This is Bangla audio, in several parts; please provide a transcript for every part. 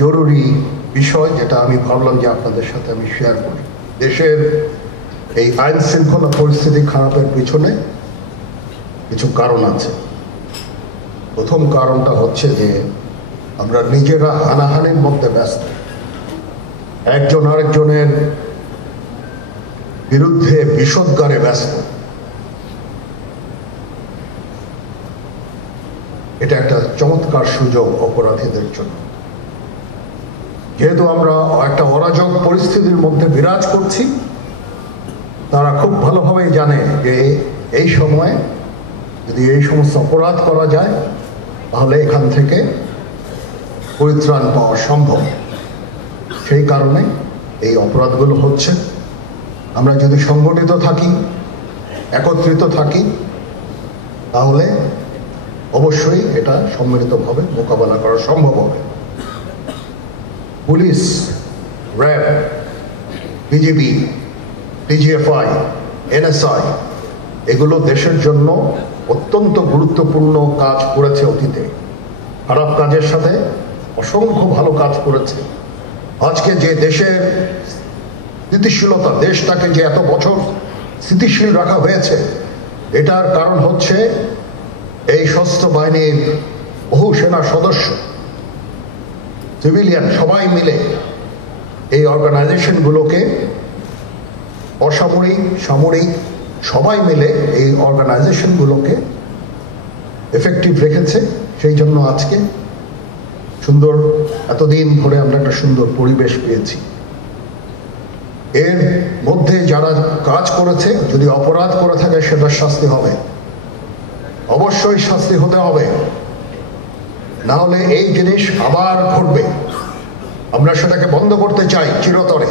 জরুরি বিষয় যেটা আমি ভাবলাম যে আপনাদের সাথে আমি শেয়ার করি। দেশের এই আইন শৃঙ্খলা পরিস্থিতি খারাপের পিছনে কিছু কারণ আছে। প্রথম কারণটা হচ্ছে যে আমরা নিজেরা হানাহানির মধ্যে ব্যস্ত, একজন আরেকজনের বিরুদ্ধে বিষোদ্গারে ব্যস্ত। এটা একটা চমৎকার সুযোগ অপরাধীদের জন্য। যেহেতু আমরা একটা অরাজক পরিস্থিতির মধ্যে বিরাজ করছি, তারা খুব ভালোভাবেই জানে যে এই সময় যদি এই সমস্ত অপরাধ করা যায় তাহলে এখান থেকে পরিত্রাণ পাওয়া সম্ভব। সেই কারণে এই অপরাধগুলো হচ্ছে। আমরা যদি সংগঠিত থাকি, একত্রিত থাকি, তাহলে অবশ্যই এটা সম্মিলিতভাবে মোকাবেলা করা সম্ভব হবে। Police, RAB, BGB, DGFI, NSI এগুলো দেশের জন্য অত্যন্ত গুরুত্বপূর্ণ কাজ করেছে অতীতে। খারাপ কাজের সাথে অসংখ্য ভালো কাজ করেছে। আজকে যে দেশের স্থিতিশীলতা, দেশটাকে যে এত বছর স্থিতিশীল রাখা হয়েছে, এটার কারণ হচ্ছে এই সশস্ত্র বাহিনীর বহু সেনা সদস্য, সিভিলিয়ান সবাই মিলে এই অর্গানাইজেশনগুলোকে, অসামরিক, সামরিক সবাই মিলে এই অর্গানাইজেশনগুলোকে এফেক্টিভ রেখেছে। সেই জন্য আজকে সুন্দর, এতদিন ধরে আমরা একটা সুন্দর পরিবেশ পেয়েছি। এর মধ্যে যারা কাজ করেছে, যদি অপরাধ করে থাকে সেটা শাস্তি হবে, অবশ্যই শাস্তি হতে হবে, না হলে এই জিনিস আবার ঘটবে। আমরা সেটাকে বন্ধ করতে চাই চিরতরে,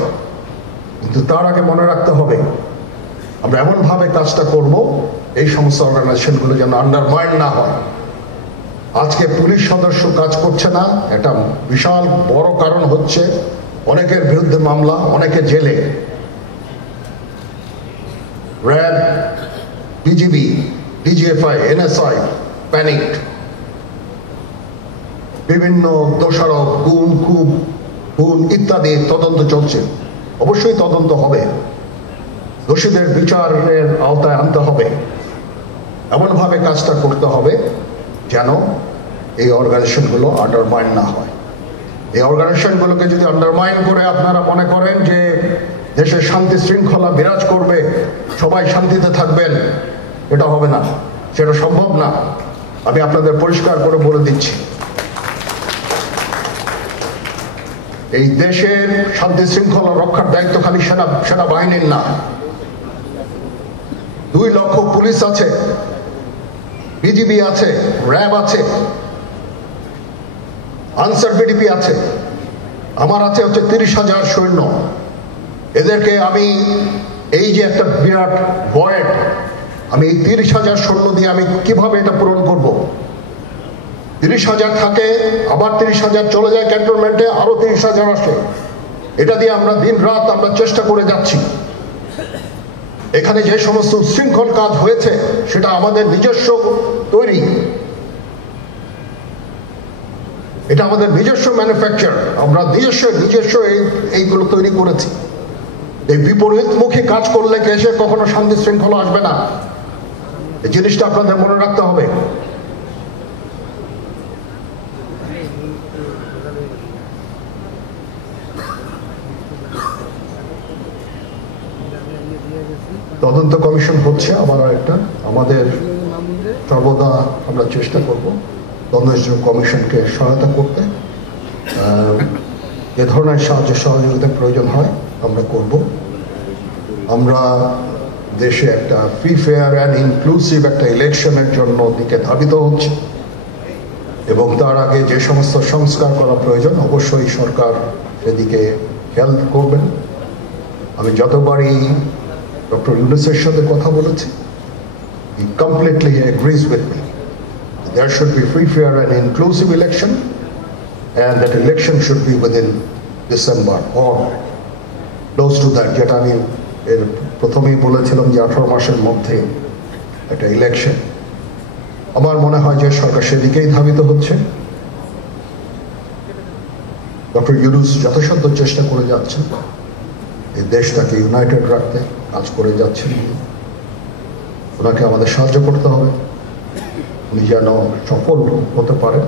কিন্তু তার আগে মনে রাখতে হবে আমরা এমনভাবে কাজটা করব এই সমস্ত অর্গানাইজেশনগুলো যেন আন্ডারমাইন না হয়। আজকে পুলিশ সদস্য কাজ করছে না, একটা বিশাল বড় কারণ হচ্ছে অনেকের বিরুদ্ধে মামলা, অনেকে জেলে। RAB, BGB, DGFI, NSI panicked. বিভিন্ন দোষারোপ, খুন ইত্যাদি তদন্ত চলছে। অবশ্যই তদন্ত হবে, দোষীদের বিচারের আওতায় আনতে হবে। এমনভাবে কাজটা করতে হবে যেন এই অর্গানাইজেশনগুলো আন্ডারমাইন না হয়। এই অর্গানাইজেশনগুলোকে যদি আন্ডারমাইন করে আপনারা মনে করেন যে দেশের শান্তি শৃঙ্খলা বিরাজ করবে, সবাই শান্তিতে থাকবেন, এটা হবে না, সেটা সম্ভব না। আমি আপনাদের পরিষ্কার করে বলে দিচ্ছি, এই দেশের শান্তি শৃঙ্খলা রক্ষার দায়িত্ব খালি সেনাবাহিনীর না। 2 লক্ষ পুলিশ আছে, বিজিবি আছে, র্যাব আছে, আনসার বিডিপি আছে, আমার আছে হচ্ছে 30,000 সৈন্য। এদেরকে আমি এই যে একটা বিরাট ভয়েড, আমি এই 30,000 সৈন্য দিয়ে আমি কিভাবে এটা পূরণ করব? 30,000 থাকে, আবার 30,000 চলে যায় ক্যান্টনমেন্টে, আরো 30,000 আসে। এটা দিয়ে আমরা দিন রাত আমরা চেষ্টা করে যাচ্ছি। এখানে যে সমস্ত উচ্ছৃঙ্খল কাজ হয়েছে সেটা আমাদের নিজস্ব তৈরি, এটা আমাদের নিজস্ব ম্যানুফ্যাকচার, আমরা নিজস্ব এইগুলো তৈরি করেছি। এই বিপরীতমুখী কাজ করলে দেশে কখনো শান্তি শৃঙ্খলা আসবে না। এই জিনিসটা আপনাদের মনে রাখতে হবে। তদন্ত কমিশন হচ্ছে আবার একটা, আমাদের সর্বদা আমরা চেষ্টা করব তদন্ত কমিশনকে সহায়তা করতে। যে ধরনের সাহায্য সহযোগিতার প্রয়োজন হয় আমরা করব। আমরা দেশে একটা ফ্রি, ফেয়ার অ্যান্ড ইনক্লুসিভ একটা ইলেকশনের জন্য দিকে ধাবিত হচ্ছে, এবং তার আগে যে সমস্ত সংস্কার করা প্রয়োজন অবশ্যই সরকার সেদিকে খেয়াল করবেন। আমি যতবারই ডক্টর ইউনূসের সাথে কথা বলেছি, he completely agrees with me. There should be free, fair and inclusive election, and that election should be within December or close to that. যেটা আমি এর প্রথমেই বলেছিলাম যে 18 মাসের মধ্যে একটা ইলেকশন। আমার মনে হয় যে সরকার সেদিকেই ধাবিত হচ্ছে। ডক্টর ইউনূস যথাসাধ্য চেষ্টা করে যাচ্ছেন এই দেশটাকে ইউনাইটেড রাখতে, কাজ করে যাচ্ছেন। ওনাকে আমাদের সাহায্য করতে হবে, উনি যেন সফল হতে পারেন।